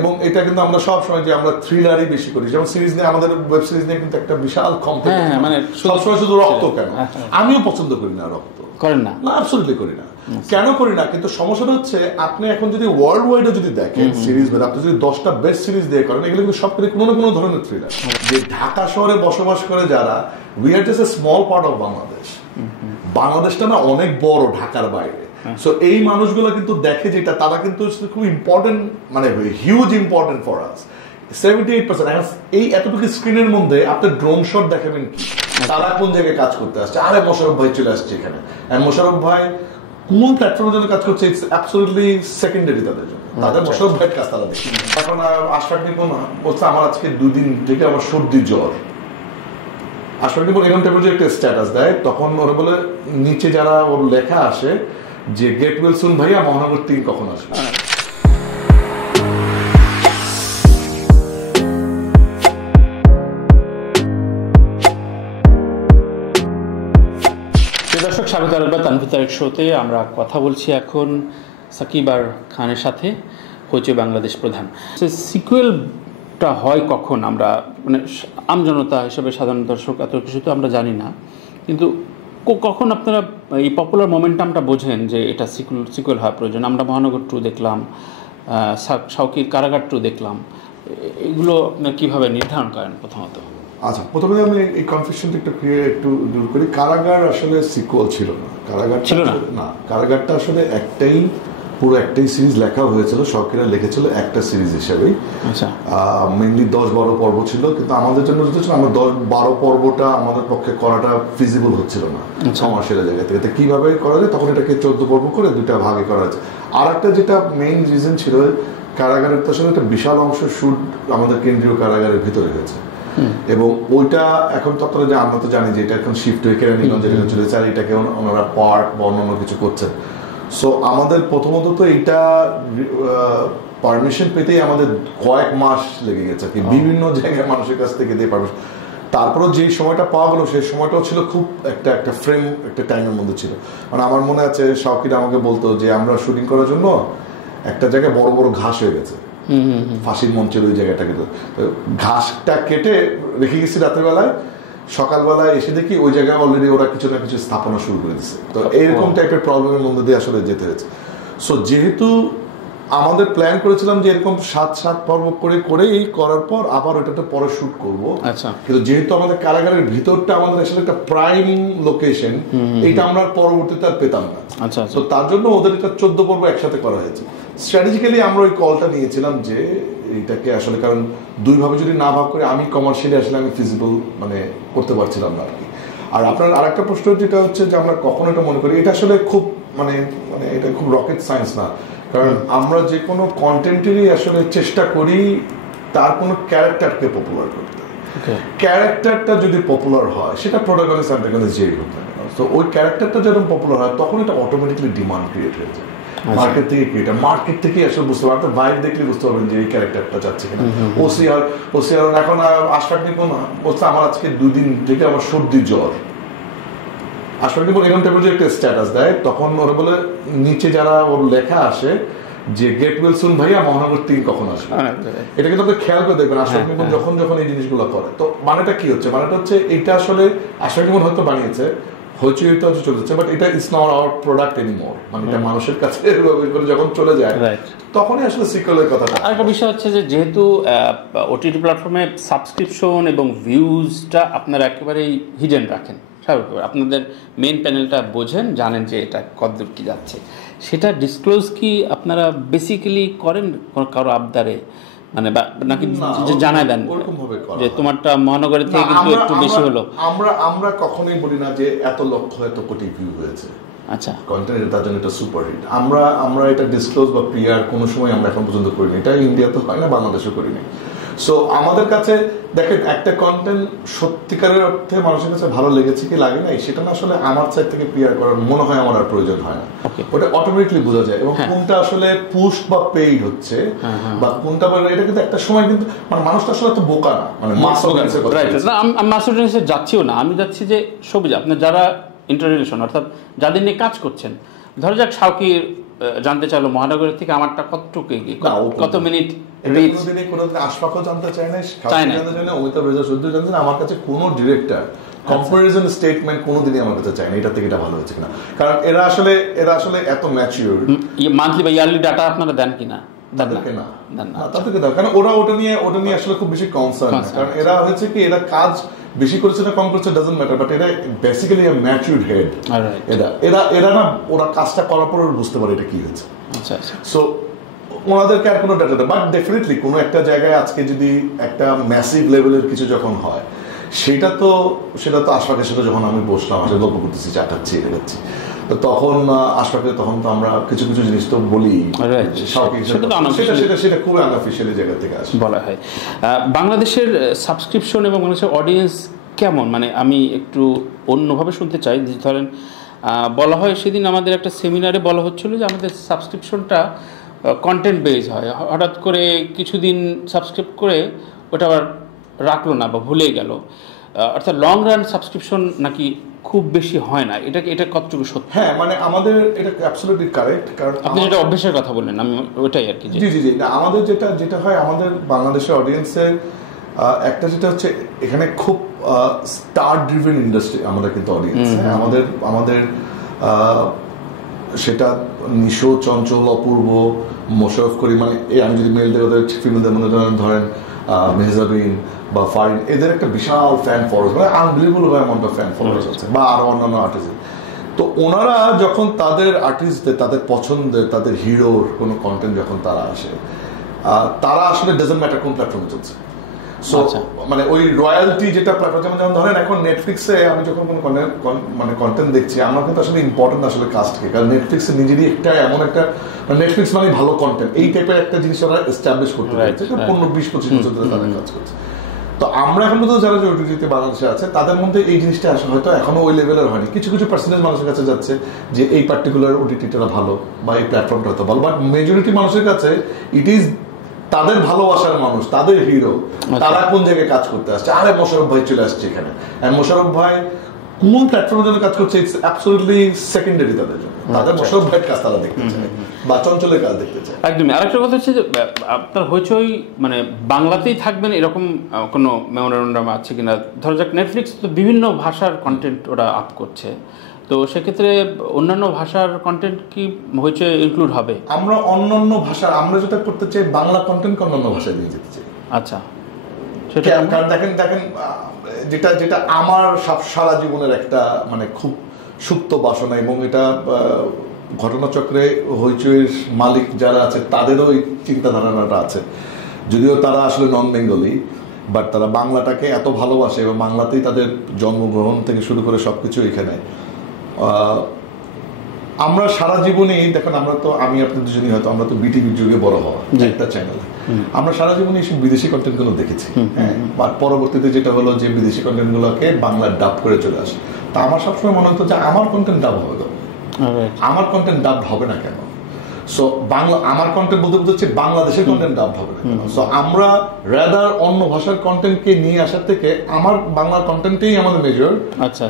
এবং এটা কিন্তু আমরা সব সময় যে আমরা থ্রিলারই বেশি করি, যেমন সিরিজ নিয়ে আমাদের ওয়েব সিরিজ নিয়ে কিন্তু একটা বিশাল কমপ্লেক্স, মানে সবসময় শুধু রক্ত কেন, আমিও পছন্দ করি না রক্ত, করেন না? অ্যাবসলিউটলি করি না। কেন করি না? কিন্তু সমস্যাটা হচ্ছে আপনি এখন যদি ওয়ার্ল্ড ওয়াইডে যদি দেখেন সিরিজ, আপনি যদি 10টা বেস্ট সিরিজ দিয়ে করেন, এগুলো কিন্তু সব কোনো না কোনো ধরনের থ্রিলার। যে ঢাকা শহরে বসবাস করে যারা, we are just a small part of Bangladesh. বাংলাদেশটা না অনেক বড় ঢাকার বাইরে। সো এই মানুষগুলো কিন্তু দেখে যেটা, তারা কিন্তু খুব ইম্পর্টেন্ট, মানে হিউজ ইম্পর্টেন্ট ফর আস। 78% এই এতটুকু স্ক্রিনের মধ্যে আপনি ড্রোন শট দেখাবেন কি, তারা কোন জায়গায় কাজ করতে আসছে, আরে মোশাররফ ভাই চলে আসছে এখানে, মোশাররফ ভাই কোন প্ল্যাটফর্মের জন্য কাজ করছে, ইটস অ্যাবসলিউটলি সেকেন্ডারি তাদের জন্য, তাদের মোশাররফ ভাইয়ের কাজ তারা দেখে। এখন আশরাফ নিপন বলছে আমার আজকে 2 দিন থেকে আমার সর্দি জ্বর। আশরাফ নিপন এরকম টাইপের যে একটা স্ট্যাটাস দেয়, তখন ওরা বলে নিচে যারা ওর লেখা আসে যে গেট ওয়েল সুন ভাইয়া, মহানগর 3 কখন আসবে। দর্শক, স্বাগত আরেকবার তানভীর তারেক শোতে। আমরা কথা বলছি এখন সাকিব আর খানের সাথে, হইচই বাংলাদেশ প্রধান। সিকুয়েলটা হয় কখন, আমরা মানে আমজনতা হিসেবে সাধারণ দর্শক এত কিছু তো আমরা জানি না, কিন্তু কখন আপনারা এই পপুলার মোমেন্টামটা বোঝেন যে এটা সিকুয়েল হওয়া প্রয়োজন? আমরা মহানগর 2 দেখলাম, শাওকির কারাগার 2 দেখলাম, এগুলো আপনারা কীভাবে নির্ধারণ করেন প্রথমত? আচ্ছা, প্রথমে আমি এই কনফিউশনটা একটু দূর করি। কারাগার আসলে সিকুয়েল ছিল না, কারাগার ছিল না, কারাগারটা আসলে পুরো একটাই সিরিজ লেখা হয়েছিল, শখেরা লিখেছিল একটা সিরিজ হিসেবেই। আচ্ছা, মেইনলি 10-12 পর্ব ছিল, কিন্তু আমাদের জন্য যেটা ছিল, আমরা 10-12 পর্বটা আমাদের পক্ষে করাটা ফিজিবল হচ্ছিল না কমার্শিয়াল জায়গা থেকে। কিভাবে করা যায়, তখন এটাকে 14 পর্ব করে 2টা ভাগে করা হয়েছে। আর একটা যেটা মেইন রিজন ছিল, কারাগারের তো আসলে একটা বিশাল অংশ শুট আমাদের কেন্দ্রীয় কারাগারের ভিতরে হয়েছে, এবং ওইটা এখন তো আপনারা যে, আমরা তো জানি যে এটা এখন শিফট হয়ে কেরানীগঞ্জ যেখানে চলে যাচ্ছে, আর এটাকে ওনারা পার্ট বা অন্যান্য কিছু করছেন। সো আমাদের প্রথমত তো এইটা পারমিশন পেতেই আমাদের কয়েক মাস লেগে গেছে, কি বিভিন্ন জায়গায় মানুষের কাছ থেকে দিয়ে পারমিশন। তারপরে যে সময়টা পাওয়া গেল, সেই সময়টাও ছিল খুব একটা ফ্রেম, একটা টাইমের মধ্যে ছিল। মানে আমার মনে আছে শাওকির আমাকে বলতো যে আমরা শুটিং করার জন্য একটা জায়গায় বড় বড় ঘাস হয়ে গেছে, ফাঁসির মঞ্চের ওই জায়গাটা, কিন্তু ঘাসটা কেটে রেখে গেছি রাতের বেলায়, সকালবেলায় এসে দেখি ওই জায়গায় অলরেডি ওরা কিছু না কিছু স্থাপনা শুরু করে দিচ্ছে। তো এইরকম টাইপের প্রবলেমের মধ্যে দিয়ে আসলে যেতে হয়েছে। সো যেহেতু আমাদের প্ল্যান করেছিলাম যে এরকম 7 পর্ব করে এই করার পর আবার ওইটাতে পরে শুট করবো, কিন্তু যেহেতু আমাদের কারাগারের ভিতরটা আমাদের আসলে একটা প্রাইম লোকেশন, এইটা আমরা পরবর্তীতে আর পেতাম না। তো তার জন্য ওদের এটা 14 পর্ব একসাথে করা হয়েছে। স্ট্র্যাটেজিক্যালি আমরা ওই কলটা নিয়েছিলাম যে এইটাকে আসলে, কারণ 2 ভাবে যদি না ভাগ করে, আমি কমার্শিয়ালি আসলে আমি ফিজিবল মানে করতে পারছিলাম না আর কি। আর আপনার আরেকটা প্রশ্ন যেটা হচ্ছে যে আমরা কখন এটা মনে করি, এটা আসলে খুব মানে এটা খুব রকেট সায়েন্স না, কারণ আমরা যে কোনো কন্টেন্টেরই আসলে চেষ্টা করি তার কোনো ক্যারেক্টারকে পপুলার করতে। ক্যারেক্টারটা যদি পপুলার হয়, সেটা প্রোটাগনিস্ট অ্যান্টাগনিস্ট যেই হোক না কেন, তো ওই ক্যারেক্টারটা যখন পপুলার হয়, তখন এটা অটোমেটিকলি ডিমান্ড ক্রিয়েট হয়ে যায় মার্কেট থেকে। মার্কেট থেকে আসলে বুঝতে পারবেন, ভাইব দেখলে বুঝতে পারবেন যে এই ক্যারেক্টারটা যাচ্ছে কিনা। ওসিআর এখন আশরাফ নিপন বলছে আমার আজকে 2 দিন থেকে আমার সর্দি জ্বর। আশরাফ নিপন এরকম টাইপের যে একটা স্ট্যাটাস দেয়, তখন ওরা বলে নিচে যারা ওর লেখা আসে যে গেট ওয়েল সুন ভাইয়া, মহানগর 3 কখন আসবে। এটা কিন্তু আপনি খেয়াল করে দেখবেন আশরাফ নিপন যখন এই জিনিসগুলো করে। তো মানেটা কি হচ্ছে, মানেটা হচ্ছে এইটা আসলে আশরাফ নিপন হয়তো বানিয়েছে, হইচই হয়তো চলেছে, বাট এটা is not our product anymore. মানে এটা মানুষের কাছে যখন চলে যায়, তখনই আসলে সিকুয়েলের কথাটা। আরেকটা বিষয় হচ্ছে যে, যেহেতু ওটিটি প্ল্যাটফর্মে সাবস্ক্রিপশন এবং ভিউজটা আপনারা একেবারেই হিডেন রাখেন, স্বাভাবিক আপনাদের মেন প্যানেলটা বোঝেন, জানেন যে এটা কতদূর কি যাচ্ছে, সেটা ডিসক্লোজ কি আপনারা বেসিক্যালি করেন কারো আবদারে, মানে নাকি জানাই দেন যে তোমারটা মহানগরী থেকে কিন্তু একটু বেশি হলো? আমরা কখনোই বলি না যে এত লক্ষ এত কোটি ভিউ হয়েছে, আচ্ছা কন্টেন্ট তার জন্য এটা সুপারহিট। আমরা এটা ডিসক্লোজ বা পিআর কোনো সময় আমরা এখন পর্যন্ত করিনি। এটা ইন্ডিয়াতে হয় না, বাংলাদেশও করিনি। সো আমাদের কাছে দেখেন, একটা কন্টেন্ট সত্যিকারের অর্থে মানুষের কাছে ভালো লেগেছে কি লাগে নাই, সেটা না আসলে আমার সাইড থেকে পিআর করার মনে হয় আমার আর প্রয়োজন হয় না। ওটা অটোমেটিকলি বোঝা যায়, এবং কোনটা আসলে পুশ বা পেইড হচ্ছে বা কোনটা, এটা কিন্তু একটা সময় কিন্তু মানে মানুষটা আসলে এত বোকা না, মানে মাস অডিয়েন্সে যাচ্ছিও না। আমি যাচ্ছি যে সবুজ আপনার যারা ইন্টাররিলেশন, অর্থাৎ যাদের নিয়ে কাজ করছেন, ধরা যাক শাওকির জানতে চাইলো মহানগরের থেকে আমারটা কতটুকু কত মিনিট কোনোদিন আশফাকও জানতে চায় না, অমিতাভ রেজা চৌধুরী জানতে না, আমার কাছে কোনো ডিরেক্টর কম্পারিজন স্টেটমেন্ট কোনোদিনই আমার কাছে চায় না এটা থেকে এটা ভালো হয়েছে কিনা, কারণ এরা আসলে এত ম্যাচিউর। মান্থলি বা ইয়ারলি ডাটা আপনারা দেন কিনা? তাদেরকে দাও, কারণ ওরা ওটা নিয়ে আসলে খুব বেশি কনসার্ন, কারণ এরা হচ্ছে কি এরা কাজ বেশি করেছে না কম করেছে ডাজন্ট ম্যাটার, বাট এরা বেসিক্যালি ম্যাচিউরড হেড। এরা না ওরা কাজটা করার পর বুঝতে পারে এটা কি হয়েছে। সো ওনাদেরকে আর কোনো ডাটা, বাট ডেফিনেটলি কোনো একটা জায়গায় আজকে যদি একটা ম্যাসিভ লেভেলের কিছু যখন হয় সেটা তো আশফাকের সাথে যখন আমি বসলাম আসলে গল্প করতেছি, চাটাচ্ছি, এগোচ্ছি, তো তখন আশফাকে তখন তো আমরা কিছু কিছু জিনিস তো বলি, সেটা খুব আনঅফিশিয়ালি জায়গা থেকে আসে বলা হয়। বাংলাদেশের সাবস্ক্রিপশন এবং বাংলাদেশের অডিয়েন্স কেমন, মানে আমি একটু অন্যভাবে শুনতে চাই। ধরেন বলা হয় সেদিন আমাদের একটা সেমিনারে বলা হচ্ছিল যে আমাদের সাবস্ক্রিপশনটা কন্টেন্ট বেস হয়, হঠাৎ করে কিছুদিন সাবস্ক্রাইব করে ওটা আবার রাখলো না বা ভুলে গেল, অর্থাৎ লং রান সাবস্ক্রিপশন নাকি খুব বেশি হয় না। এটা কতটুকু সত্যি? হ্যাঁ, মানে আমাদের এটা অ্যাবসলিউটলি কারেক্ট, কারণ আপনি যেটা অভ্যাসের কথা বললেন আমি ওটাই আর কি। জি না, আমাদের যেটা হয় আমাদের বাংলাদেশের অডিয়েন্সের একটা যেটা হচ্ছে এখানে খুব স্টার ড্রিভেন ইন্ডাস্ট্রি আমাদের কিন্তু অডিয়েন্স। আমাদের সেটা নিশো, চঞ্চল, অপূর্ব, মোশাররফ করিম, মানে আমি যদি মেলদের ওদের ফিমেলদের মধ্যে ধরেন মেহজাবিন বা ফারিন, এদের একটা বিশাল ফ্যান ফলোয়ার্স, মানে unbelievable amount of fan followers আছে, বা আরো অন্যান্য আর্টিস্ট। তো ওনারা যখন তাদের আর্টিস্টদের, তাদের পছন্দের, তাদের হিরোর কোনো কন্টেন্ট যখন তারা আসে, তারা আসলে ডাজন্ট ম্যাটার কোন প্ল্যাটফর্মে চলছে। সো মানে ওই রয়্যালটি যেটা প্ল্যাটফর্ম, যেমন ধরেন এখন নেটফ্লিক্সে আমি যখন কোনো মানে কন্টেন্ট দেখছি, আমার কিন্তু আসলে ইম্পর্টেন্ট আসলে কাস্টকে, কারণ নেটফ্লিক্সে নিজেরই একটা এমন একটা, নেটফ্লিক্স মানে ভালো কন্টেন্ট, এই টাইপের একটা জিনিস ওরা এস্টাবলিশ করতে পারছে 15-20-25 বছর ধরে তাদের কাজ করছে। তো আমরা এখন পর্যন্ত যারা ওটিটিতে বাংলাদেশে আছে তাদের মধ্যে এই জিনিসটা আসলে হয়তো এখনো ওই লেভেলের হয়নি, কিছু কিছু পার্সেন্টেজ মানুষের কাছে যাচ্ছে যে এই পার্টিকুলার ওটিটিটা ভালো বা এই প্ল্যাটফর্মটা হয়তো ভালো, বাট মেজরিটি মানুষের কাছে ইট ইজ তাদের ভালোবাসার মানুষ, তাদের হিরো, তারা কোন জায়গায় কাজ করতে আসছে, আরে মোশাররফ ভাই চলে আসছে এখানে, মোশাররফ ভাই কোন প্ল্যাটফর্মের জন্য কাজ করছে ইটস অ্যাবসলিউটলি সেকেন্ডারি তাদের জন্য, তাদের মোশাররফ ভাইয়ের কাজ তারা দেখতে চায় বা চঞ্চলের কাজ দেখতে চায়। একদমই। আরেকটা কথা হচ্ছে যে আপনার হইচই মানে বাংলাতেই থাকবেন এরকম কোনো মেমোরেন্ডাম আছে কিনা? ধরা যাক নেটফ্লিক্স তো বিভিন্ন ভাষার কন্টেন্ট ওরা আপ করছে, তো সেক্ষেত্রে অন্যান্য ভাষার কন্টেন্ট কি হইচই ইনক্লুড হবে? আমরা অন্যান্য ভাষা, আমরা যেটা করতে চাই বাংলা কন্টেন্ট অন্যান্য ভাষায় দিয়ে যেতে চাই। আচ্ছা, কারণ দেখেন যেটা আমার সারা জীবনের একটা মানে খুব সুপ্ত বাসনা, এবং এটা ঘটনাচক্রে হইচইয়ের মালিক যারা আছে তাদেরও এই চিন্তাধারাটা আছে, যদিও তারা আসলে নন বেঙ্গলি, বাট তারা বাংলাটাকে এত ভালোবাসে এবং বাংলাতেই তাদের জন্মগ্রহণ থেকে শুরু করে সবকিছু এখানে। আমরা সারা জীবনেই দেখেন, আমি আপনার দুজনই হয়তো আমরা তো বিটিভির যুগে বড় হওয়া একটা চ্যানেল, আমরা সারা জীবনে এইসব বিদেশি কন্টেন্ট গুলো দেখেছি। হ্যাঁ, বা পরবর্তীতে যেটা হলো যে বিদেশি কন্টেন্ট গুলোকে বাংলা ডাব করে চলে আসে। তা আমার সবসময় মনে হতো যে আমার কন্টেন্ট ডাব হবে কেন, আমার কন্টেন্ট ডাব হবে না কেন? সো বাংলা আমার কন্টেন্ট বলতে হচ্ছে বাংলাদেশের কন্টেন্ট ডাব হবে না কেন? সো আমরা রাদার অন্য ভাষার কন্টেন্টকে নিয়ে আসার থেকে আমার বাংলা কন্টেন্টেই আমাদের মেজর। আচ্ছা,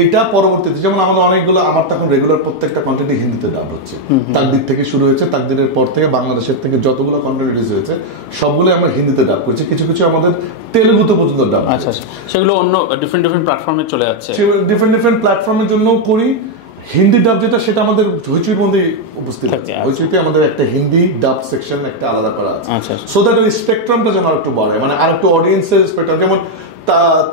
এইটা পরবর্তীতে যেমন আমাদের অনেকগুলো, আমার তখন রেগুলার প্রত্যেকটা কন্টেন্টই হিন্দিতে ডাব হচ্ছে, তাকদির থেকে শুরু হয়েছে, তাকদিরের পর থেকে বাংলাদেশের থেকে যতগুলো কন্টেন্ট রিলিজ হয়েছে সবগুলো আমরা হিন্দিতে ডাব করেছি, কিছু কিছু আমাদের তেলুগুতে পর্যন্ত ডাব। আচ্ছা, সেগুলো অন্য ডিফারেন্ট প্ল্যাটফর্মে চলে যাচ্ছে, ডিফারেন্ট প্ল্যাটফর্মের জন্য করি। হিন্দি ডাব যেটা সেটা আমাদের হইচইর মধ্যে উপস্থিত আছে, হইচইতে আমাদের একটা হিন্দি ডাব সেকশন একটা আলাদা করা আছে, সো দ্যাট ওই স্পেকট্রামটা যেন আরেকটু বাড়ে, মানে আরেকটু অডিয়েন্সের স্পেকট্রাম। যেমন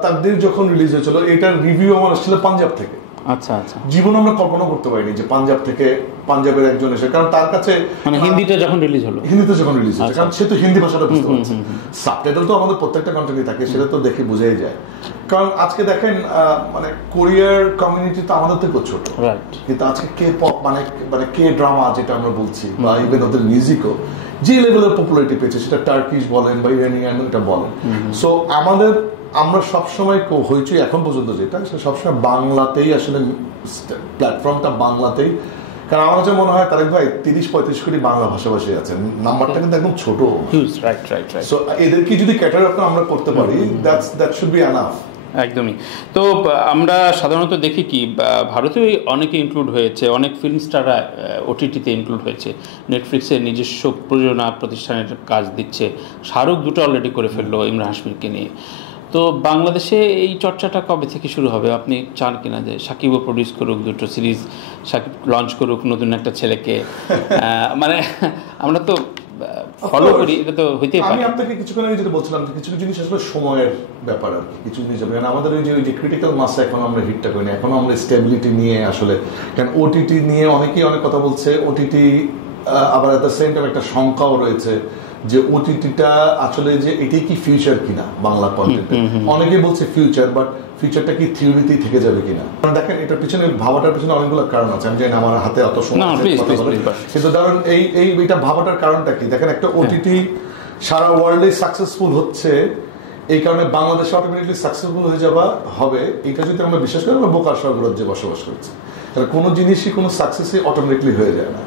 তাকদির যখন রিলিজ হয়েছিল, এটার রিভিউ আমার আসছিল পাঞ্জাব থেকে। আচ্ছা, জীবন আমরা কল্পনা করতে পারিনি যে পাঞ্জাব থেকে, পাঞ্জাবের একজন এসে, কারণ তার কাছে মানে হিন্দিতে যখন রিলিজ হয়েছে, কারণ সে তো হিন্দি ভাষাটা বুঝতে পারছে, সাবটাইটেল তো আমাদের প্রত্যেকটা কন্টেন্টই থাকে, সেটা তো দেখে বোঝাই যায়। কারণ আজকে দেখেন মানে কোরিয়ার কমিউনিটি তো আমাদের থেকে ছোট, কিন্তু আজকে কে পপ মানে কে ড্রামা যেটা আমরা বলছি, বা ইভেন ওদের মিউজিকও যে লেভেলের পপুলারিটি পেয়েছে, সেটা টার্কিশ বলেন বা ইরানিয়ান এটা বলেন। সো আমরা সবসময় হইচই এখন পর্যন্ত যেটা সবসময় বাংলাতেই আসলে প্ল্যাটফর্মটা বাংলাতেই, কারণ আমার কাছে মনে হয় তারেক ভাই 30-35 কোটি বাংলা ভাষাভাষী আছেন, নাম্বারটা কিন্তু একদম ছোট। সো এদেরকে যদি ক্যাটার আপ আমরা করতে পারি, দ্যাট শুড বি এনাফ। একদমই। তো আমরা সাধারণত দেখি কি ভারতেও অনেকে ইনক্লুড হয়েছে, অনেক ফিল্ম স্টাররা ওটিটিতে ইনক্লুড হয়েছে, নেটফ্লিক্সের নিজস্ব প্রযোজনা প্রতিষ্ঠানের কাজ দিচ্ছে, শাহরুখ দুটো অলরেডি করে ফেললো ইমরান হাশমিকে নিয়ে। তো বাংলাদেশে এই চর্চাটা কবে থেকে শুরু হবে? আপনি চান কিনা যে সাকিবও প্রডিউস করুক দুটো সিরিজ, সাকিব লঞ্চ করুক নতুন একটা ছেলেকে? মানে আমরা তো ফলো করি, এটা তো হইতেই পারে। আমি আপনাকে কিছুক্ষণ আগে যেটা বলছিলাম, কিছু কিছু জিনিস আসলে সময়ের ব্যাপার আর কি, কিছু জিনিস কারণ আমাদের ওই যে ক্রিটিক্যাল মাসে এখন আমরা হিটটা করি না, এখনো আমরা স্টেবিলিটি নিয়ে আসলে, কারণ ওটিটি নিয়ে অনেকেই অনেক কথা বলছে, ওটিটি আবার এট দ্য সেম টাইম একটা শঙ্কাও রয়েছে যে ওটিটিটা আসলে যে এটাই কি ফিউচার কিনা বাংলা কন্টেন্ট। অনেকে বলছে ফিউচার, বাট ফিউচারটা কি থিওরিতেই থেকে যাবে কিনা। দেখেন এটার পিছনে ভাবাটার পিছনে অনেকগুলো কারণ আছে, আমি জানি আমার হাতে অত সময় কিন্তু ধরেন এইটা ভাবাটার কারণটা কি। দেখেন একটা ওটিটি সারা ওয়ার্ল্ডে সাকসেসফুল হচ্ছে, এই কারণে বাংলাদেশে অটোমেটিকলি সাকসেসফুল হয়ে যাওয়া হবে, এটা যদি আমরা বিশ্বাস করি আমরা বোকার স্বর্গরাজ্যে বসবাস করছি। কারণ কোনো জিনিসই কোনো সাকসেসই অটোমেটিকলি হয়ে যায় না।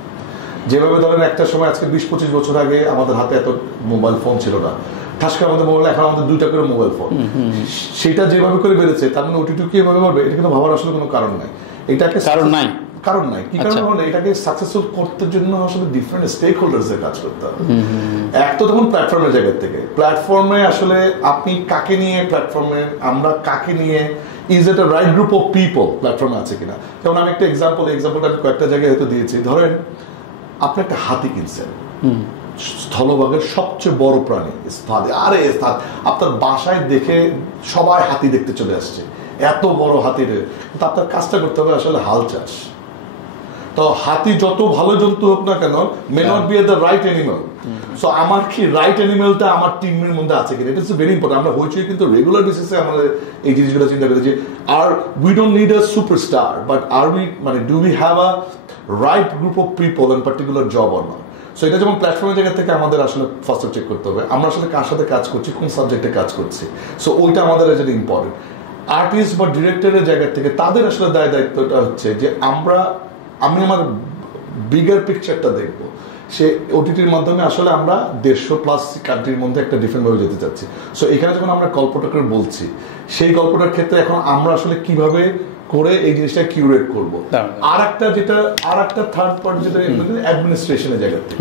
যেভাবে ধরেন একটা সময় আজকে 20-25 বছর আগে আমাদের হাতে এত মোবাইল ফোন ছিল না, ঠাস করে আমাদের মোবাইল, এখন আমাদের 2টা করে মোবাইল ফোন, সেটা যেভাবে করে বেড়েছে তার মানে ওটিটি কি এভাবে বাড়বে, এটা কিন্তু ভাবার আসলে কোনো কারণ নাই। এটাকে কারণ নাই কি কারণ হলে এটাকে সাকসেসফুল করতে জন্য আসলে ডিফারেন্ট স্টেক হোল্ডার্স এর কাজ করতে হবে। এক তো তখন প্ল্যাটফর্মের জায়গা থেকে, প্ল্যাটফর্মে আসলে আপনি কাকে নিয়ে, প্ল্যাটফর্মে আমরা কাকে নিয়ে, is it a right group of people প্ল্যাটফর্মে আছে কিনা। যেমন আমি একটা এক্সাম্পলটা আমি কয়েকটা জায়গায় হয়তো দিয়েছি। ধরেন আপনি একটা হাতি কিনছেন, স্থলভাগের সবচেয়ে বড় প্রাণী, আপনার বাসায় দেখে সবাই হাতি দেখতে চলে আসছে, এত বড় হাতির, কিন্তু আপনার কাজটা করতে হবে আসলে হাল চাষ। তো হাতি যত ভালো জন্তু হোক না কেন, may not be the right animal. So আমার কি রাইট অ্যানিমালটা আমার টিমের মধ্যে আছে কিনা, ইট ইজ ভেরি ইম্পর্টেন্ট। আমরা হইচই কিন্তু রেগুলার বেসিসে আমাদের এই জিনিসগুলো চিন্তা করি যে আর we don't need a superstar, but are we মানে do we have a right group of people and particular job or not. So এটা যেমন প্ল্যাটফর্মের জায়গা থেকে আমাদের আসলে ফার্স্ট চেক করতে হবে আমরা আসলে কার সাথে কাজ করছি, কোন সাবজেক্টে কাজ করছি। সো ওইটা আমাদের যেটা ইম্পর্টেন্ট। আর্টিস্ট বা ডিরেক্টরের জায়গা থেকে তাদের আসলে দায়িত্বটা হচ্ছে যে আমি আমার বিগার পিকচারটা দেখবো। সে ওটিটির মাধ্যমে আসলে আমরা 150+ কান্ট্রির মধ্যে একটা ডিফারেন্ট ভাবে যেতে চাচ্ছি। সো এখানে যখন আমরা গল্পটাকে বলছি, সেই গল্পটার ক্ষেত্রে এখন আমরা আসলে কিভাবে করে এই জিনিসটা কিউরেট করবো। আর একটা থার্ড পার্টি যেটা অ্যাডমিনিস্ট্রেশনের জায়গা থেকে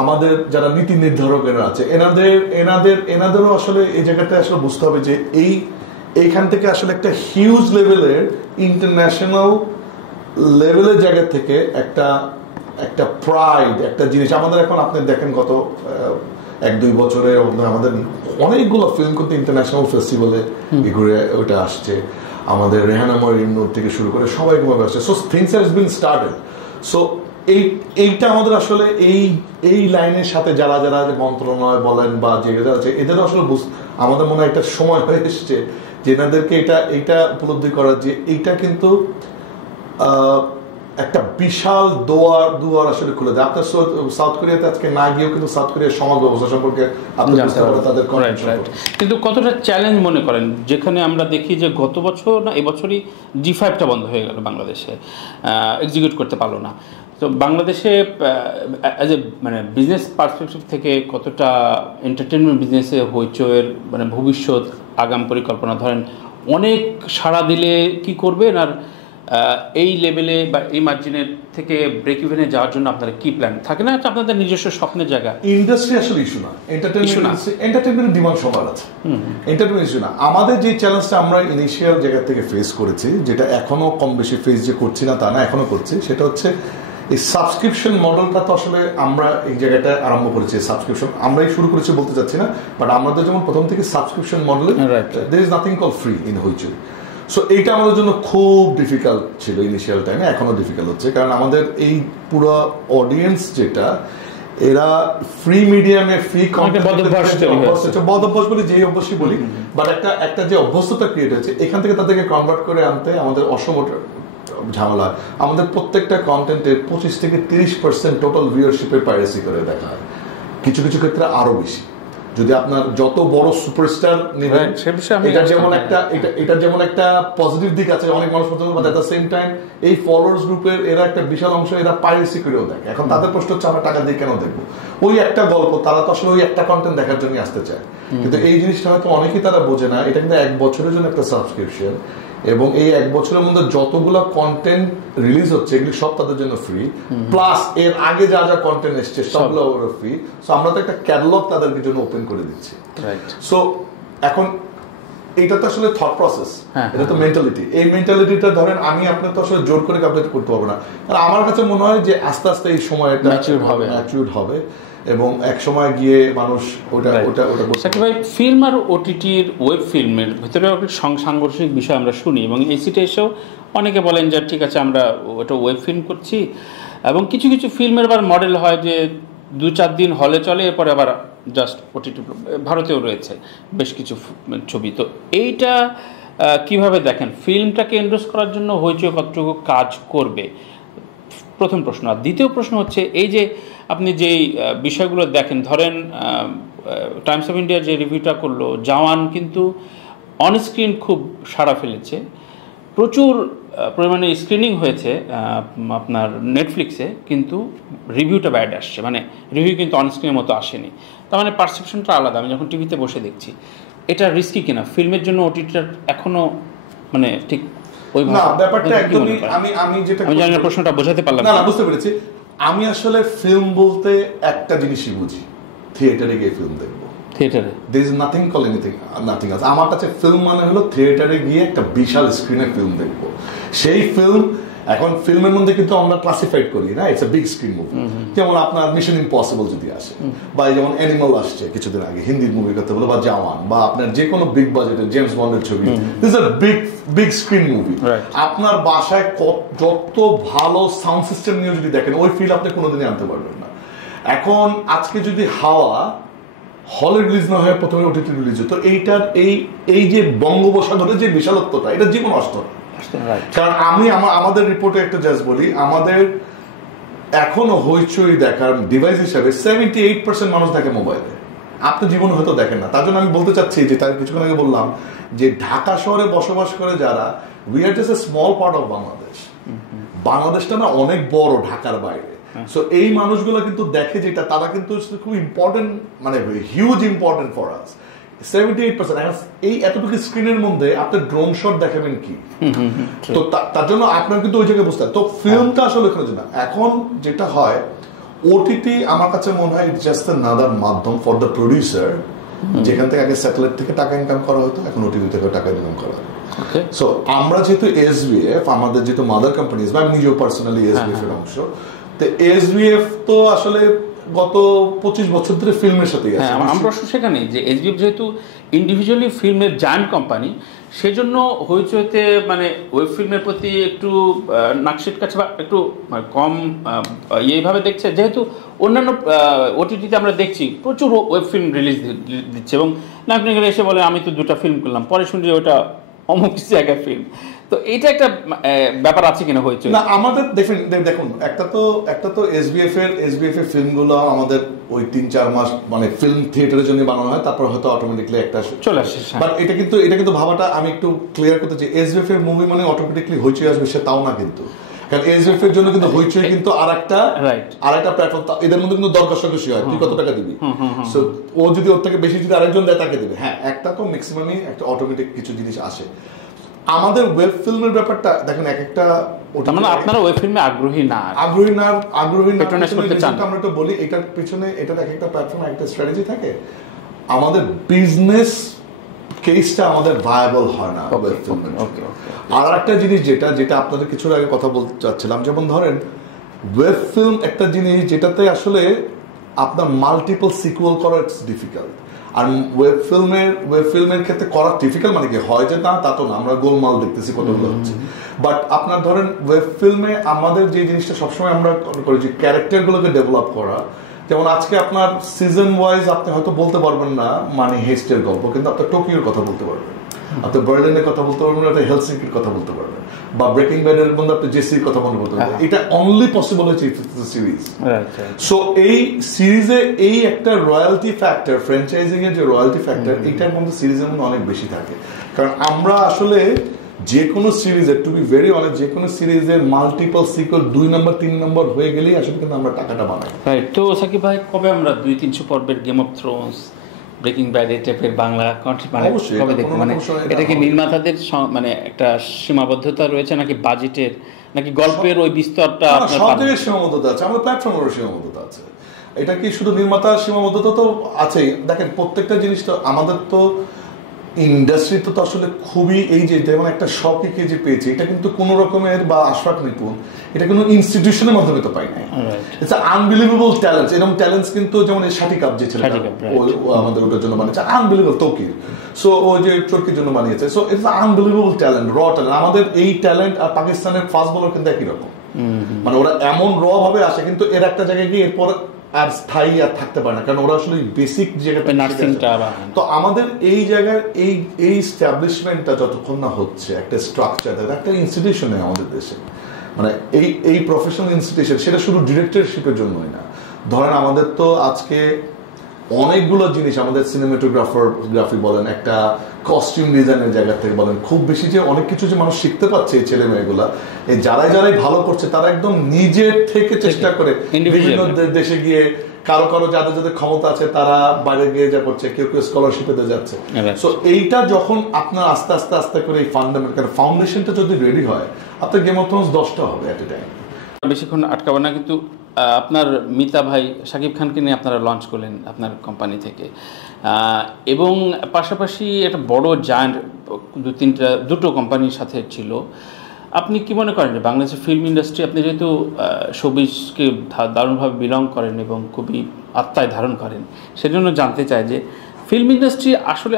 আমাদের যারা নীতি নির্ধারকেরা আছে এনাদেরও আসলে এই জায়গাটা আসলে বুঝতে হবে যে এইখান থেকে আসলে একটা হিউজ লেভেলের ইন্টারন্যাশনাল লেভেলের জায়গা থেকে একটা প্রাইড, একটা জিনিস আমাদের এখন আপনি দেখেন গত 1-2 বছরে আমাদের অনেকগুলো ফিল্ম কিন্তু ইন্টারন্যাশনাল ফেস্টিভ্যালে ঘুরে ওইটা আসছে। আমাদের রেহানা মরিয়ম থেকে শুরু করে সবাই ভাবে আসছে। So things has been started. So এইটা আমাদের আসলে এই লাইনের সাথে যারা মন্ত্রণালয় বলেন বা যেগুলো আছে এদের আসলে আমাদের মনে হয় একটা সময় হয়ে এসছে যে এনাদেরকে এইটা উপলব্ধি করার যে এইটা কিন্তু একটা বিশাল দুয়ার আসলে খুলে দেয়। আপনার সাউথ কোরিয়াতে আজকে না গিয়েও কিন্তু সাউথ কোরিয়ার সমাজ ব্যবস্থা সম্পর্কে আপনি বুঝতে পারেন তাদের কিন্তু কতটা চ্যালেঞ্জ মনে করেন, যেখানে আমরা দেখি যে গত বছর না এবছরই G5টা বন্ধ হয়ে গেল বাংলাদেশে, এক্সিকিউট করতে পারলো না। তো বাংলাদেশে অ্যাজ এ মানে বিজনেস পার্সপেক্টিভ থেকে কতটা এন্টারটেনমেন্ট বিজনেসে হইচইয়ের মানে ভবিষ্যৎ আগাম পরিকল্পনা, ধরেন অনেক সাড়া দিলে কি করবেন, আর এই লেভেলে বা এই মার্জিনের থেকে ব্রেক ইভেনে যাওয়ার জন্য আপনারা কি প্ল্যান থাকে না? আপনাদের নিজস্ব স্বপ্নের জায়গা। ইন্ডাস্ট্রি আসলে ইস্যু না, এন্টারটেনমেন্টের ডিমান্ড সবার আছে, এন্টারটেনমেন্ট ইস্যু না। আমাদের যে চ্যালেঞ্জটা আমরা ইনিশিয়াল জায়গা থেকে ফেস করেছি, যেটা এখনো কম বেশি ফেস যে করছি না তা না, এখনো করছি, সেটা হচ্ছে এই সাবস্ক্রিপশন মডেলটা। তো আসলে আমরা এই জায়গাটা আরম্ভ করেছি, সাবস্ক্রিপশন আমরাই শুরু করেছি বলতে চাচ্ছি না, বাট আমাদের যেমন প্রথম থেকে subscription model, there is nothing call free in Hoichoi. So এইটা আমাদের জন্য খুব ডিফিকাল্ট ছিল ইনিশিয়াল টাইমে, এখনো ডিফিকাল্ট হচ্ছে, কারণ আমাদের এই পুরো অডিয়েন্স যেটা এরা ফ্রি মিডিয়ামে ফ্রি বদভ্যাস বলি, যে অভ্যাসই বলি, বাট একটা যে অভ্যস্ততা ক্রিয়েট হয়েছে এখান থেকে তাদেরকে কনভার্ট করে আনতে আমাদের অসম ঝামেলা। আমাদের প্রত্যেকটা কন্টেন্টের 25 থেকে 30% টোটাল ভিউয়ারশিপের পাইরেসি করে দেখা হয়, কিছু কিছু ক্ষেত্রে আরো বেশি। যদি আপনার যত বড় সুপারস্টার নেবেন, এটা যেমন একটা পজিটিভ দিক আছে, অনেক মানুষ পছন্দ, but at the same time এই ফলোয়ার্স গ্রুপের এরা একটা বিশাল অংশ এরা পাইরেসি করেও দেখে। এখন তাদের প্রশ্ন হচ্ছে আমরা টাকা দিয়ে কেন দেখবো ওই একটা গল্প, তারা তো আসলে ওই একটা কন্টেন্ট দেখার জন্য আসতে চায়। কিন্তু এই জিনিসটা হয়তো অনেকেই তারা বোঝে না, এটা কিন্তু 1 বছরের জন্য একটা সাবস্ক্রিপশন, এবং এই 1 বছরের মধ্যে যতগুলো কন্টেন্ট রিলিজ হচ্ছে এগুলি সব তাদের জন্য ফ্রি, প্লাস এর আগে যা যা কন্টেন্ট এসছে সবগুলো ওরা ফ্রি। সো আমরা তো একটা ক্যাটালগ তাদেরকে জন্য ওপেন করে দিচ্ছি। সো এখন এইটা তো আসলে থট প্রসেস, এটা তো মেন্টালিটি। এই মেন্টালিটিটা ধরেন আমি আপনার তো আসলে জোর করে কাউকে করতে পারবো না। আর আমার কাছে মনে হয় যে আস্তে আস্তে এই সময়টা ম্যাচিউর হবে এবং এক সময় গিয়ে মানুষ ওটা ভাই ফিল্ম আর ওটিটির ওয়েব ফিল্মের ভিতরে সাংঘর্ষিক বিষয় আমরা শুনি, এবং এসিতে এসেও অনেকে বলেন যে ঠিক আছে আমরা ওটা ওয়েব ফিল্ম করছি, এবং কিছু কিছু ফিল্মের আবার মডেল হয় যে 2-4 দিন হলে চলে, এরপরে আবার জাস্ট ওটিটি। ভারতেও রয়েছে বেশ কিছু ছবি। তো এইটা কিভাবে দেখেন, ফিল্মটাকে এন্ডোর্স করার জন্য হইচই কতটুকু কাজ করবে, প্রথম প্রশ্ন। আর দ্বিতীয় প্রশ্ন হচ্ছে এই যে আপনি যেই বিষয়গুলো দেখেন, ধরেন টাইমস অফ ইন্ডিয়া যে রিভিউটা করলো, জওয়ান কিন্তু অনস্ক্রিন খুব সাড়া ফেলেছে, প্রচুর পরিমাণে স্ক্রিনিং হয়েছে আপনার নেটফ্লিক্সে, কিন্তু রিভিউটা ব্যাড আসছে, মানে রিভিউ কিন্তু অনস্ক্রিনের মতো আসেনি। তার মানে পারসেপশনটা আলাদা। আমি যখন টিভিতে বসে দেখছি, এটা রিস্কি কিনা ফিল্মের জন্য ওটিটিটার এখনও মানে ঠিক ওই ব্যাপারটা একদমই আমি যেটা জানি না, প্রশ্নটা বোঝাতে পারলাম না, বুঝতে পেরেছি। আমি আসলে ফিল্ম বলতে একটা জিনিসই বুঝি, থিয়েটারে গিয়ে ফিল্ম দেখবো। থিয়েটারে there is nothing called nothing else. আমার কাছে ফিল্ম মানে হলো থিয়েটারে গিয়ে একটা বিশাল স্ক্রিনে ফিল্ম দেখবো। সেই ফিল্ম এখন ফিল্মের মধ্যে কিন্তু আমরা ক্লাসিফাইড করি না, it's a big screen movie. যেমন আপনার মিশন ইম্পসিবল যদি আসে, বা যেমন অ্যানিমাল আসছে কিছুদিন আগে হিন্দির মুভি করতে বলো, বা জওয়ান, বা আপনার যে কোনো বিগ বাজেটের জেমস বন্ডের ছবি, this are big screen movie. আপনার বাসায় যত ভালো সাউন্ড সিস্টেম নিয়ে যদি দেখেন, ওই ফিল আপনি কোনোদিনই আনতে পারবেন না। এখন আজকে যদি হাওয়া হলে রিলিজ না হয়, প্রথমে ওটিটি রিলিজ হতো, এইটার এই যে বঙ্গোপসাগরের যে বিশালত্বটা, এটা জীবন অস্ত। কারণ আমি আমাদের রিপোর্টে একটা জাস্ট বলি, আমাদের এখনো হইচই দেখার ডিভাইস হিসাবে 78% মানুষ দেখে মোবাইলে। আপনি জীবনে হয়তো দেখেন না। তার জন্য আমি বলতে চাচ্ছি যে, তার কিছুক্ষণ আগে বললাম যে ঢাকা শহরে বসবাস করে যারা, we are just a small part of Bangladesh. বাংলাদেশটা না অনেক বড় ঢাকার বাইরে। সো এই মানুষগুলো কিন্তু দেখে যেটা, তারা কিন্তু খুব ইম্পর্টেন্ট, মানে হিউজ ইম্পর্টেন্ট ফর আস। 78% এই এতটুকু স্ক্রিনের মধ্যে আপনি ড্রোন শট দেখাবেন কি? তো তার জন্য আপনার কিন্তু ওই জায়গায় বুঝতে হবে। তো ফিল্মটা আসলে এখানে না, এখন যেটা হয় ওটিটি আমার কাছে মনে হয় জাস্ট আনাদার মাধ্যম ফর দ্য প্রডিউসার, যেখান থেকে আগে স্যাটেলাইট থেকে টাকা ইনকাম করা হতো, এখন ওটিটি থেকে টাকা ইনকাম করা হয়। সো আমরা যেহেতু এসবিএফ, আমাদের যেহেতু মাদার কোম্পানিজ, বা আমি নিজেও পার্সোনালি এসবিএফ এর অংশ, তো এসবিএফ তো আসলে গত 25 বছর ধরে ফিল্মের সাথে গেছে। আমার প্রশ্ন সেখানে যে এসবিএফ যেহেতু ইন্ডিভিজুয়ালি ফিল্মের জায়ান্ট কোম্পানি, সেজন্য হইচইতে মানে ওয়েব ফিল্মের প্রতি একটু নাকশিট কাছে বা একটু কম এইভাবে দেখছে, যেহেতু অন্যান্য ওটিটিতে আমরা দেখছি প্রচুর ওয়েব ফিল্ম রিলিজ দিচ্ছে, এবং নায়ক এসে বলে আমি তো 2টা ফিল্ম করলাম, পরে শুনছি ওটা অমুক জায়গায় ফিল্ম। তো এইটা একটা ব্যাপার আছে কিনা হয়েছে না আমাদের? দেখুন, একটা তো এসবিএফ এর ফিল্মগুলো আমাদের ওই 3-4 মাস মানে ফিল্ম থিয়েটারের জন্য বানানো হয়, তারপর হয়তো অটোমেটিকলি একটা চলে আসে। বাট এটা কিন্তু ভাবাটা আমি একটু ক্লিয়ার করতে চাই, এসবিএফ এর মুভি মানে অটোমেটিকলি হইচই আসবে সে তাও না কিন্তু। কারণ এসবিএফ এর জন্য কিন্তু হইচই কিন্তু আরেকটা প্ল্যাটফর্ম, এদের মধ্যে কিন্তু দর কষাকষি হয়, তুই কত টাকা দিবি। সো ও যদি ওর থেকে বেশি যদি আরেকজন দেয় তাকে দিবে। হ্যাঁ, একটা তো ম্যাক্সিমামই একটা অটোমেটিক কিছু জিনিস আসে। আমাদের ওয়েব ফিল্মের ব্যাপারটা দেখেন, এক একটা মানে আপনারা ওয়েব ফিল্মে আগ্রহী না আমরা তো বলি এটার পিছনে, এটার এক একটা প্ল্যাটফর্ম একটা স্ট্র্যাটেজি থাকে। আমাদের বিজনেস কেসটা আমাদের ভায়াবল হয় না ওয়েব ফিল্মের। আর একটা জিনিস যেটা আপনাদের কিছুর আগে কথা বলতে চাচ্ছিলাম, যেমন ধরেন ওয়েব ফিল্ম একটা জিনিস যেটাতে আসলে আপনার মাল্টিপল সিকুয়েল করা ইটস ডিফিকাল্ট। আর ওয়েব ফিল্মের ক্ষেত্রে করা ডিফিকাল্ট মানে কি হয় যে তা তো না, আমরা গোলমাল দেখতেছি কতগুলো হচ্ছে। বাট আপনার ধরেন ওয়েব ফিল্মে আমাদের যে জিনিসটা সবসময় আমরা করি যে ক্যারেক্টারগুলোকে ডেভেলপ করা। যেমন আজকে আপনার সিজন ওয়াইজ আপনি হয়তো বলতে পারবেন না মানে হেস্টের গল্প, কিন্তু আপনার টোকিওর কথা বলতে পারবেন। আপনি বার্লিনের কথা বলতে পারবেন, আপনি হেলসিঙ্কির কথা বলতে পারবেন, বা ব্রেকিং ব্যাডের মধ্যে আপনি জেসির কথা মনে বলতে পারবেন। এটা অনলি পসিবল হয়েছে সিরিজ। সো এই সিরিজে এই একটা রয়্যালটি ফ্যাক্টর, ফ্র্যাঞ্চাইজিং এর যে রয়্যালটি ফ্যাক্টর, এইটার মধ্যে সিরিজের মধ্যে অনেক বেশি থাকে। কারণ আমরা আসলে যে কোনো সিরিজের, টু বি ভেরি অনেস্ট, যে কোনো সিরিজের মাল্টিপল সিকুয়েল 2 নম্বর 3 নম্বর হয়ে গেলেই আসলে কিন্তু আমরা টাকাটা বানাই। রাইট। তো সাকিব ভাই, কবে আমরা 200-300 পর্বের game of Thrones, breaking bad এই টাইপের বাংলা কন্টেন্ট মানে কবে দেখবো? মানে এটা কি নির্মাতাদের মানে একটা সীমাবদ্ধতা রয়েছে, নাকি বাজেটের, নাকি গল্পের ওই বিস্তরটা? সব জায়গায় সীমাবদ্ধতা আছে, আমাদের প্ল্যাটফর্মেরও সীমাবদ্ধতা আছে। এটা কি শুধু নির্মাতার সীমাবদ্ধতা তো আছেই। দেখেন প্রত্যেকটা জিনিস তো আমাদের তো ইন্ডাস্ট্রি তো আসলে খুবই, এই যে যেমন একটা শখকে যে পেয়েছে, এটা কিন্তু কোন রকমের, বা আশরাফ নিপুণ, এটা কোনো ইনস্টিটিউশনের মাধ্যমে তো পাই নাই। It's unbelievable talents. এরকম ট্যালেন্টস কিন্তু যেমন এই শাটি কাপ যে ছেলেটা আমাদের ওটার জন্য বানিয়েছে, আনবিলিভেবল। তৌকির, সো ও যে চরকির জন্য বানিয়েছে, সো ইটস আনবিলিভেবল ট্যালেন্ট, র ট্যালেন্ট। আমাদের এই ট্যালেন্ট আর পাকিস্তানের ফাস্ট বলার কিন্তু একই রকম, মানে ওরা এমন র ভাবে আসে, কিন্তু এর একটা জায়গায় গিয়ে এরপর আর স্থায়ী আর থাকতে পারে না, কারণ ওরা আসলে বেসিক জায়গাটা। তো আমাদের এই জায়গায় এই স্ট্যাবলিশমেন্টটা যতক্ষণ না হচ্ছে, একটা স্ট্রাকচার, একটা ইনস্টিটিউশনে আমাদের দেশে, মানে এই প্রফেশনাল ইনস্টিটিউশন, সেটা শুধু ডিরেক্টরশিপের জন্যই না। ধরেন আমাদের তো আজকে অনেকগুলো জিনিস, আমাদের সিনেমাটোগ্রাফি বলেন, একটা কস্টিউম ডিজাইনের জায়গা থেকে বলেন, খুব বেশি যে অনেক কিছু যে মানুষ শিখতে পাচ্ছে এই ছেলে মেয়েগুলা, এই যারাই ভালো করছে তারা একদম নিজের থেকে চেষ্টা করে বিভিন্ন দেশে গিয়ে, কারো যাদের ক্ষমতা আছে তারা বাইরে গিয়ে যা করছে, কেউ স্কলারশিপে যাচ্ছে। সো এইটা যখন আপনার আস্তে আস্তে করে এই ফাউন্ডেশনটা যদি রেডি হয়, আপনার গেম অফ থ্রোনস 10টা হবে এট এ টাইম। বেশিক্ষণ আটকাবো না, কিন্তু আপনার মিতা ভাই শাকিব খানকে নিয়ে আপনারা লঞ্চ করলেন আপনার কোম্পানি থেকে, এবং পাশাপাশি একটা বড় জায়ান্ট দুটো কোম্পানির সাথে ছিল। আপনি কি মনে করেন যে বাংলাদেশের ফিল্ম ইন্ডাস্ট্রি, আপনি যেহেতু শোবিজকে দারুণভাবে বিলং করেন এবং খুবই আত্মায় ধারণ করেন, সেজন্য জানতে চাই যে ফিল্ম ইন্ডাস্ট্রি আসলে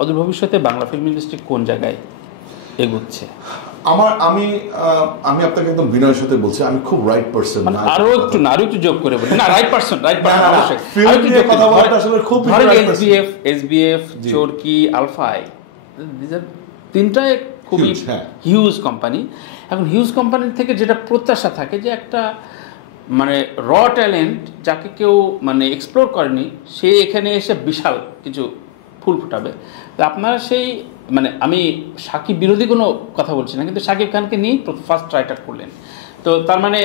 অদূর ভবিষ্যতে বাংলা ফিল্ম ইন্ডাস্ট্রি কোন জায়গায় এগোচ্ছে? আমি আপনাকে একদম বিনয়ের সাথে বলছি, আমি খুব রাইট পারসন না। আরো একটু যোগ করে বলি, না রাইট পারসন অবশ্যই। ফিল্ম নিয়ে কথা বলাটা আসলে খুব এসবিএফ, চরকি, আলফাই, তিনটায় খুবই হিউজ কোম্পানি। এখন হিউজ কোম্পানির থেকে যেটা প্রত্যাশা থাকে যে একটা মানে র ট্যালেন্ট যাকে কেউ মানে এক্সপ্লোর করেনি, সে এখানে এসে বিশাল কিছু ফুল ফোটাবে। তো আপনারা সেই মানে, আমি সাকিব বিরোধী কোনো কথা বলছি না, কিন্তু সাকিব খানকে নিয়েই ফার্স্ট ট্রাইটা করলেন। তো তার মানে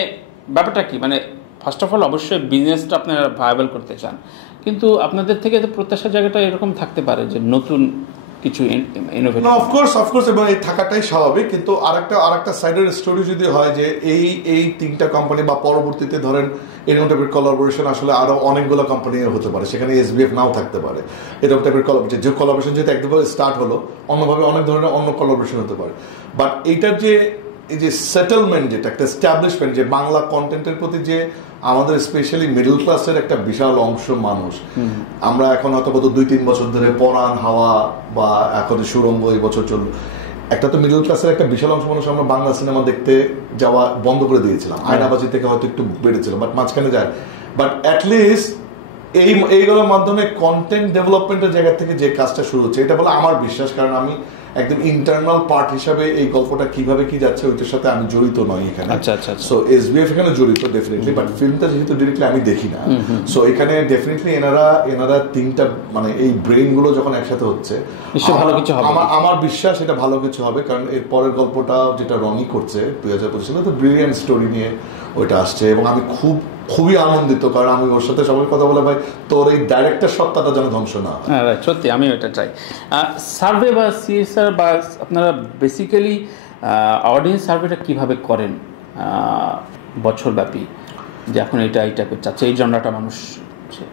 ব্যাপারটা কি, মানে ফার্স্ট অফ অল অবশ্যই বিজনেসটা আপনারা ভায়াবল করতে চান, কিন্তু আপনাদের থেকে তো প্রত্যাশার জায়গাটা এরকম থাকতে পারে যে নতুন কিছু ইনোভেটিভ। অফকোর্স, এবং এই থাকাটাই স্বাভাবিক। কিন্তু আরেকটা সাইডের স্টোরি যদি হয় যে এই তিনটা কোম্পানি বা পরবর্তীতে ধরেন এরকম টাইপের কোলাবোরেশন আসলে আরো অনেকগুলো কোম্পানি হতে পারে, সেখানে এসবিএফ নাও থাকতে পারে। এরকম টাইপের যে কোলাবোরেশন যেহেতু একদমভাবে স্টার্ট হলো, অন্যভাবে অনেক ধরনের অন্য কোলাবোরেশন হতে পারে। বাট এইটার যে এই যে সেটেলমেন্ট, যেটা একটা এস্টাবলিশমেন্ট, যে বাংলা কন্টেন্টের প্রতি যে আমাদের স্পেশালি মিডল ক্লাসের একটা বিশাল অংশ মানুষ, আমরা এখন হয়তো গত 2-3 বছর ধরে পরাণ, হাওয়া বা এখন সুরঙ্গ এই বছর চলল, একটা তো মিডল ক্লাসের একটা বিশাল অংশ মানুষ আমরা বাংলা সিনেমা দেখতে যাওয়া বন্ধ করে দিয়েছিলাম। আয়নাবাজি থেকে হয়তো একটু বেড়েছিল, বাট মাঝখানে যায়। বাট অ্যাটলিস্ট এইগুলোর মাধ্যমে কন্টেন্ট ডেভেলপমেন্টের জায়গা থেকে যে কাজটা শুরু হচ্ছে, এটা বলে আমার বিশ্বাস। কারণ আমি একদম ইন্টারনাল পার্ট হিসাবে এই গল্পটা কিভাবে কি যাচ্ছে ওইটার সাথে আমি জড়িত নই এখানে। সো এসবিএফ এখানে জড়িত ডেফিনেটলি, বাট ফিল্মটা যেহেতু ডিরেক্টলি আমি দেখি না, সো এখানে ডেফিনেটলি এনারা তিনটা মানে এই ব্রেইন গুলো যখন একসাথে হচ্ছে, আমার বিশ্বাস এটা ভালো কিছু হবে। কারণ এর পরের গল্পটা যেটা রনি করছে 2025 সালে, তো ব্রিলিয়ান্ট স্টোরি নিয়ে ওইটা আসছে, এবং আমি খুবই আনন্দিত। কারণ আমি ওর সাথে সবাই কথা বলে, ভাই তোর এই ডাইরেক্টর সত্তাটা যেন ধ্বংস না হয়। সত্যি আমি ওইটা চাই। সার্ভে বা সিএসআর বা আপনারা বেসিক্যালি অডিয়েন্স সার্ভেটা কিভাবে করেন বছরব্যাপী, যে এখন এই টাইপের চাচ্ছে এই জনরাটা মানুষ?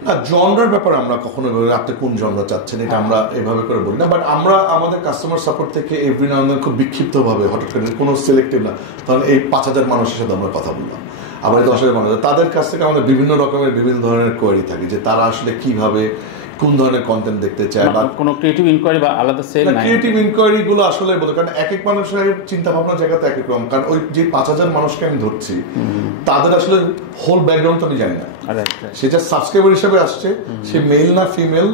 না, জনরার ব্যাপারে আমরা কখনো আপনি কোন জনরা চাচ্ছেন এটা আমরা এভাবে করে বলি না। বাট আমরা আমাদের কাস্টমার সাপোর্ট থেকে এভরি নাও এন্ড দেন খুব বিক্ষিপ্তভাবে, হঠাৎ করে কোনো সিলেক্টিভ না, কারণ এই 5000 মানুষের সাথে আমরা কথা বললাম, আবার 10,000 মানুষ, তাদের কাছ থেকে আমাদের বিভিন্ন রকমের বিভিন্ন ধরনের কোয়ারি থাকে যে তারা আসলে কিভাবে কোন ধরনের কন্টেন্ট দেখতে চায়, বা কোনো ক্রিয়েটিভ ইনকোয়ারি বা আলাদা সেল নাই। ক্রিয়েটিভ ইনকোয়ারি গুলো আসলে বলে, কারণ এক এক মানুষের চিন্তা ভাবনা জায়গাতে এক এক রকম। কারণ ওই যে 5000 মানুষকে আমি ধরছি, তাদের আসলে হোল ব্যাকগ্রাউন্ড তো আমি জানি না। সে যা সাবস্ক্রাইবার হিসেবে আসছে, সে মেল না ফিমেল,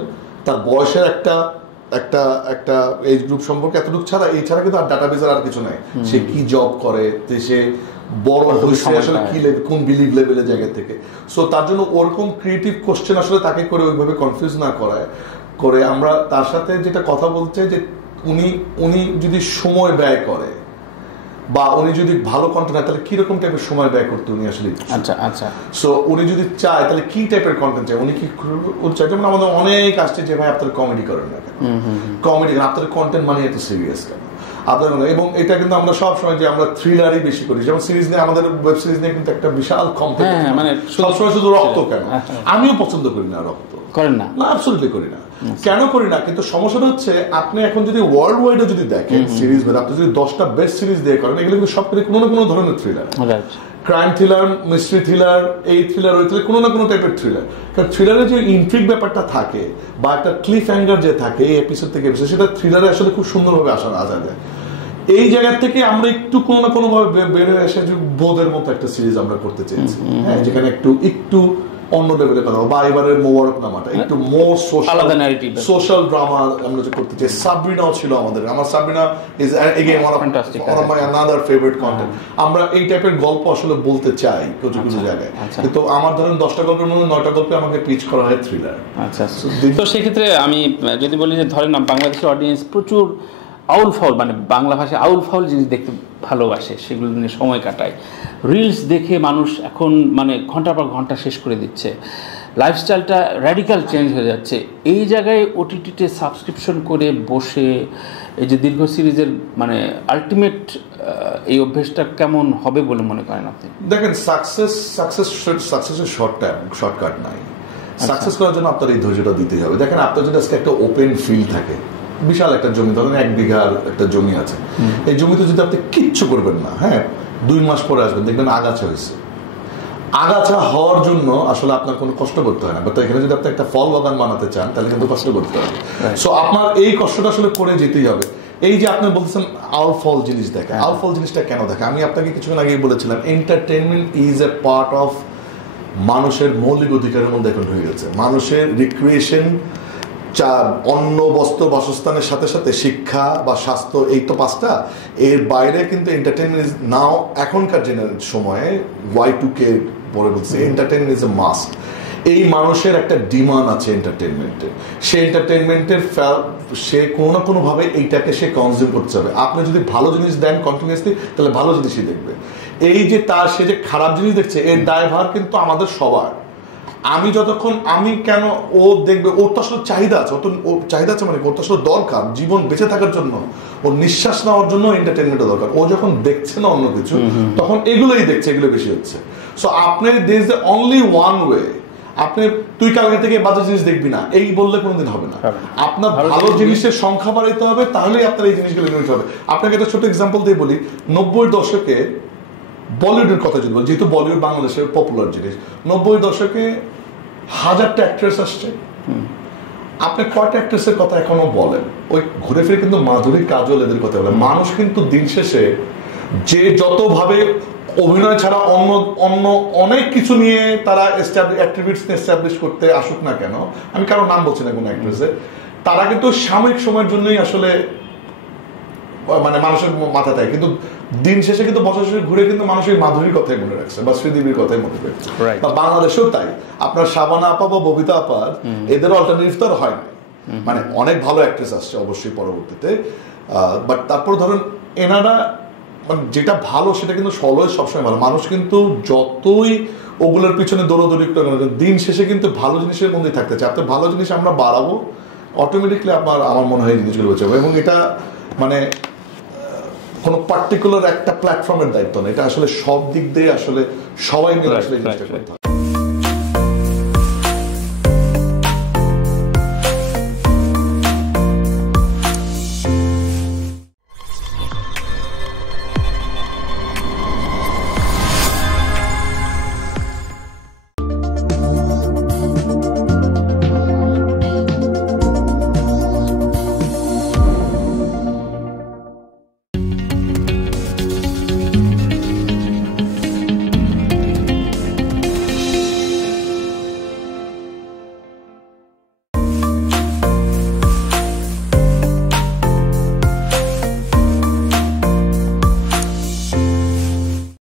তার বয়সের একটা একটা একটা এজ গ্রুপ সম্পর্কে এতটুকু ছাড়া এছাড়া কিন্তু আর ডাটাবেজের আর কিছু নাই। সে কি জব করে, সে বড় হয়েছে আসলে কি কোন বিলিভ লেভেলের জায়গা থেকে। সো তার জন্য ওরকম ক্রিয়েটিভ কোশ্চেন আসলে তাকে করে ওইভাবে কনফিউজ না করে আমরা তার সাথে যেটা কথা বলতে যে উনি যদি সময় ব্যয় করে বা উনি যদি ভালো কন্টেন্ট হয় তাহলে কিরকম টাইপের সময় ব্যয় করতে উনি আসলে, আচ্ছা সো উনি যদি চায় তাহলে কি টাইপের কন্টেন্ট চায়, উনি কি চায়। যেমন আমাদের অনেক আসছে যে ভাই আপনার কমেডি করেন না কেন, কমেডি আপনার কন্টেন্ট মানে এত সিরিয়াস কেন আপনার, এবং এটা কিন্তু আমরা সব সময় যে আমরা থ্রিলারই বেশি করি। যেমন সিরিজ নিয়ে আমাদের ওয়েব সিরিজ নিয়ে কিন্তু একটা বিশাল কম্পিটিশন, মানে সবসময় শুধু রক্ত কেন, আমিও পছন্দ করি না রক্ত, করেন না, অ্যাবসলিউটলি করি না। কেন করি না, কিন্তু সমস্যাটা হচ্ছে আপনি এখন যদি ওয়ার্ল্ড ওয়াইডে যদি দেখেন সিরিজ, আপনি যদি 10টা বেস্ট সিরিজ দিয়ে করেন, এগুলো কিন্তু সব কোনো না কোনো ধরনের thriller, crime thriller, mystery thriller, এই থ্রিলার ওই থ্রিলার, কোনো না কোনো টাইপের থ্রিলার। কারণ থ্রিলারের যে ইন্ট্রিগ ব্যাপারটা থাকে বা একটা ক্লিফ হ্যাঙ্গার যে থাকে এই এপিসোড থেকে এপিসোড, সেটা থ্রিলারে আসলে খুব সুন্দরভাবে আসা যায়। এই জায়গা থেকে আমরা একটু কোনো না কোনো ভাবে বের হয়ে এসে বোধের মতো একটা সিরিজ আমরা করতে চেয়েছি, হ্যাঁ, যেখানে একটু অন্য লেভেলের কথা বা এবারে মোবারকনামাটা একটু মোর সোশ্যাল ড্রামা আমরা যে করতে চাই। সাবরিনাও ছিল আমাদের, আমার Sabrina is again one of my another favourite content. আমরা এই টাইপের গল্প আসলে বলতে চাই কিছু জায়গায়, কিন্তু আমার ধরেন 10টা গল্পের মধ্যে 9টা গল্পে আমাকে পিচ করা হয় থ্রিলার। আচ্ছা, তো সেক্ষেত্রে আমি যদি বলি যে ধরেন বাংলাদেশের অডিয়েন্স প্রচুর আউল ফাউল, মানে বাংলা ভাষায় আউল ফাউল জিনিস দেখতে ভালোবাসে, সেগুলো নিয়ে সময় কাটায়। রিলস দেখে মানুষ এখন মানে ঘন্টার পর ঘন্টা শেষ করে দিচ্ছে, লাইফস্টাইলটা র্যাডিক্যাল চেঞ্জ হয়ে যাচ্ছে। এই জায়গায় ওটিটিতে সাবস্ক্রিপশন করে বসে এই যে দীর্ঘ সিরিজের মানে আলটিমেট এই অভ্যেসটা কেমন হবে বলে মনে করেন আপনি? দেখেন, সাকসেসের শর্টকাট নাই। সাকসেস করার জন্য আপনার এই ধৈর্যটা দিতে হবে। দেখেন, আপনার যদি আজকে একটা ওপেন ফিল্ড থাকে, বিশাল একটা জমি, ধরেন 1 বিঘার একটা জমি আছে, এই জমিতে যদি আপনি কিচ্ছু করবেন না, হ্যাঁ, 2 মাস পরে আসবেন দেখবেন আগাছা হয়েছে। আগাছা হওয়ার জন্য আসলে আপনার কোনো কষ্ট করতে হয় না, বাট এখানে যদি আপনি একটা ফল বাগান বানাতে চান তাহলে কিন্তু কষ্ট করতে হবে। সো আপনার এই কষ্টটা আসলে করে যেতেই হবে। এই যে আপনি বলতেছেন আউল ফল জিনিস দেখে, আউল ফল জিনিসটা কেন দেখে? আমি আপনাকে কিছুক্ষণ আগেই বলেছিলাম, entertainment is a part of মানুষের মৌলিক অধিকারের মধ্যে এখন হয়ে গেছে। মানুষের রিক্রিয়েশন, অন্ন, বস্ত্র, বাসস্থানের সাথে সাথে শিক্ষা বা স্বাস্থ্য, এই তো 5টা। এর বাইরে কিন্তু এন্টারটেইনমেন্ট ইজ নাও, এখনকার সময়ে Y2K পরে বলছে এন্টারটেইনমেন্ট ইজ এ মাস্ট। এই মানুষের একটা ডিমান্ড আছে এন্টারটেইনমেন্টের, সেই এন্টারটেইনমেন্টের সে কোনো না কোনোভাবে এইটাকে সে কনজিউম করতে হবে। আপনি যদি ভালো জিনিস দেন কন্টিনিউয়াসলি, তাহলে ভালো জিনিসই দেখবে। এই যে সে যে খারাপ জিনিস দেখছে, এর দায়ভার কিন্তু আমাদের সবার। আমি যতক্ষণ কেন ও দেখবে, ওর তো আসলে চাহিদা আছে, ওর চাহিদা আছে মানে ওর তো আসলে দরকার জীবন বেঁচে থাকার জন্য, ওর নিঃশ্বাস নেওয়ার জন্য এন্টারটেনমেন্টটা দরকার। ও যখন দেখছে না অন্য কিছু, তখন এগুলোই দেখছে, এগুলো বেশি হচ্ছে। সো আপনি this the only one way. আপনি তুই কালকে থেকে বাজে জিনিস দেখবি না এই বললে কোনোদিন হবে না। আপনার ভালো জিনিসের সংখ্যা বাড়াইতে হবে, তাহলেই আপনার এই জিনিসগুলো নিতে হবে। আপনাকে একটা ছোট এক্সাম্পল দিয়ে বলি, 90-এর দশকে বলিউডের কথা যদি বলি, যেহেতু বলিউড বাংলাদেশের পপুলার জিনিস, 90-এর দশকে 1000টা অ্যাক্ট্রেস আসছে, আপনি কয়টা অ্যাক্ট্রেসের কথা এখনো বলেন? ওই ঘুরে ফিরে কিন্তু মাধুরী, কাজল, এদের কথা বলেন। মানুষ কিন্তু দিন শেষে যে যতভাবে অভিনয় ছাড়া অন্য অনেক কিছু নিয়ে তারা অ্যাট্রিবিউটস এস্টাবলিশ করতে আসুক না কেন, আমি কারো নাম বলছি না কোনো অ্যাক্ট্রেসের, তারা কিন্তু সাময়িক সময়ের জন্যই আসলে মানে মানুষের মাথা থাকে, কিন্তু দিন শেষে কিন্তু বছর শেষে ঘুরে কিন্তু মানুষের মাধুরীর কথাই মনে রাখছে বা শ্রীদেবীর কথাই মনে রাখছে। বা বাংলাদেশেও তাই, আপনার শাবানা আপা বা ববিতা আপার এদের অল্টারনেটিভ তো হয় না, মানে অনেক ভালো অ্যাক্ট্রেস আসছে অবশ্যই পরবর্তীতে, বাট তারপর ধরেন এনারা মানে যেটা ভালো সেটা কিন্তু সবসময় ভালো। মানুষ কিন্তু যতই ওগুলোর পিছনে দৌড়দৌড়ি করে, দিন শেষে কিন্তু ভালো জিনিসের মধ্যেই থাকতে চায়। আপনার ভালো জিনিস আমরা বাড়াবো, অটোমেটিকলি আমার মনে হয় এই জিনিসগুলো হচ্ছে। এবং এটা মানে কোনো পার্টিকুলার একটা প্ল্যাটফর্মের দায়িত্ব না, এটা আসলে সব দিক দিয়ে আসলে সবাই মিলে আসলে জিনিসটা করতে হবে।